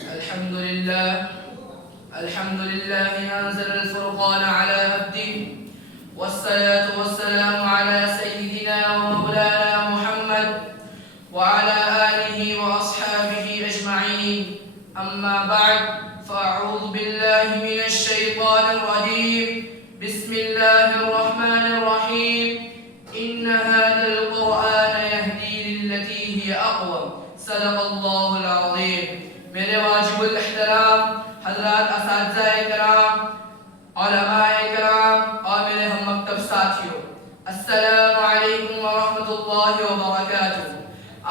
الحمد لله الحمد لله أنزل الفرقان على عبده والصلاة والسلام على سيدنا ومولانا محمد وعلى آله وأصحابه أجمعين. أما بعد، فأعوذ بالله من الشيطان الرجيم. بسم الله الرحمن الرحيم. إن هذا القرآن يهدي للتي هي أقوم. صدق اللہ العظیم. میرے واجب الاحترام حضرات اساتذہ کرام، علماء کرام اور میرے ہم مکتب ساتھیوں، السلام علیکم ورحمۃ اللہ وبرکاتہ.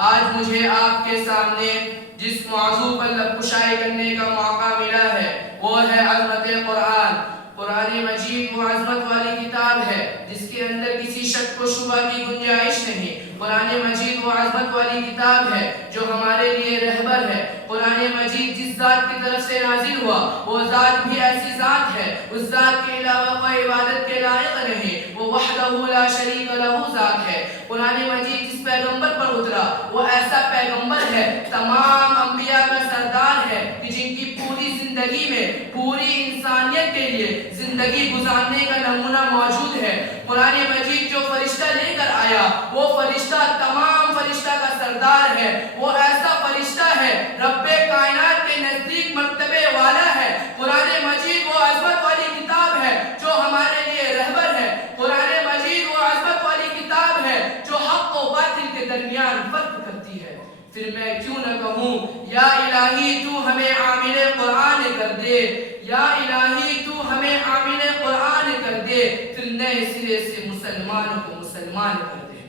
آج مجھے آپ کے سامنے جس موضوع پر لب کشائی کرنے کا موقع ملا ہے وہ ہے عظمت قرآن. قرآن مجید وہ عظمت والی کتاب ہے جس کے اندر کسی شک و شبہ کی گنجائش نہیں. قرآن مجید وہ عظمت والی کتاب ہے جو ہمارے لیے رہبر ہے. قرآن مجید جس ذات کی طرف سے نازل ہوا وہ ذات بھی ایسی ذات ہے، اس ذات کے علاوہ کوئی عبادت کے لائق نہیں، وہ وحدہ لا شریک لہ ذات ہے. قرآن مجید جس پیغمبر پر اترا وہ ایسا پیغمبر ہے، تمام انبیاء کا سردار ہے کہ جن کی پوری زندگی میں پوری انسانیت کے لیے زندگی گزارنے کا نمونہ موجود ہے. قرآن مجید جو فرشتہ لے کر آیا وہ فرشتہ تمام فرشتہ کا سردار ہے. وہ ایسا فرشتہ ہے رب کائنات کے نزدیک مرتبے والا ہے. قرآن مجید وہ عظمت والی کتاب ہے جو ہمارے لیے رہبر ہے. قرآن مجید وہ عظمت والی کتاب ہے جو حق و باطل کے درمیان فرق کرتی ہے. پھر میں کیوں نہ کہوں یا الہی تو ہمیں عامل قرآن کر دے، یا الہی تو ہمیں عامل قرآن کر دے، پھر نئے سرے سے مسلمان کو مسلمان کر دے.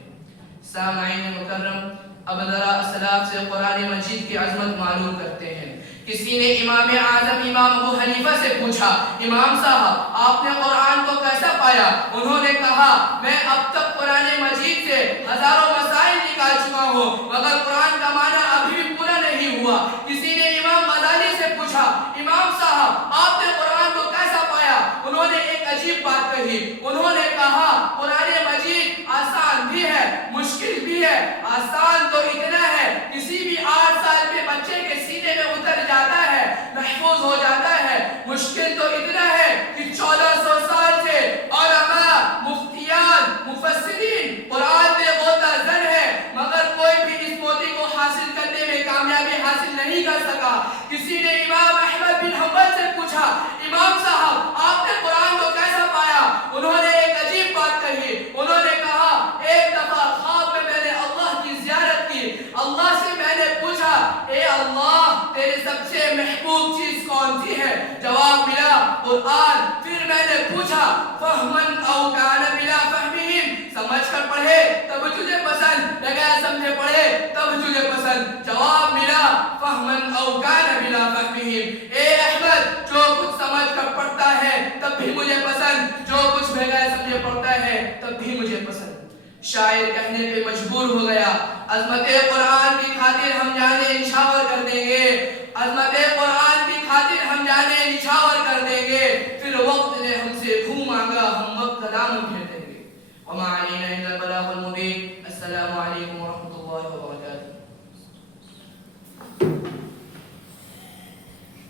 سامعین مکرم، اب ذرا اسلاف سے قرآن مجید کی عظمت معلوم کرتے ہیں. کسی نے امام اعظم امام ابو حنیفہ سے پوچھا، امام صاحب آپ نے قرآن کو کیسا پایا؟ انہوں نے کہا میں اب تک قرآن مجید سے ہزاروں مسائل نکال چکا ہوں مگر قرآن کا معنی ابھی بھی پورا نہیں ہوا. کسی نے امام غزالی سے پوچھا، امام صاحب آپ نے قرآن کو کیسا پایا؟ انہوں نے ایک عجیب بات کہی. انہوں نے کہا قرآن مجید آسان بھی ہے مشکل بھی ہے. آسان تو اتنا ہے کسی بھی 8 سال کے بچے کے سینے میں اتر جاتا ہے، محفوظ ہو جاتا ہے. مشکل تو اتنا ہے کہ 1400 سال سے علماء مفتیان مفسرین قرآن میں غوطہ زن ہے مگر کوئی بھی اس موتی کو حاصل کرنے میں کامیابی حاصل نہیں کر سکا. کسی نے امام احمد بن حنبل سے پوچھا، امام صاحب آپ نے قرآن کو کیسا پایا؟ انہوں نے ایک عجیب بات کہی. انہوں نے کہا ایک دفعہ خواب میں میں نے اللہ کی زیارت کی. اللہ سے میں نے پوچھا اے اللہ تیرے سب سے محبوب چیز کون سی ہے؟ جواب ملا قرآن. پھر میں نے پوچھا فہمن او کان بلا فہمہم، سمجھ کر پڑھے تب تجھے پسند، بغیر سمجھے پڑھے تب تجھے پسند. جواب ملا فہمن او کان بلا فہمہم. اے احمد جو کچھ سمجھ کر پڑھتا ہے تب بھی مجھے پسند، جو کچھ بغیر سمجھے پڑھتا ہے تب بھی مجھے پسند. شاعر کہنے پہ مجبور ہو گیا، عظمت قرآن کی خاطر ہم جانے نچھاور کر دیں گے، عظمت قرآن کی خاطر ہم جانے نچھاور کر دیں گے. پھر وقت نے ہم سے خون مانگا، ہم وقت کا دامن گھیر دیں گے. وما علینا الا البلاغ المبین. السلام علیکم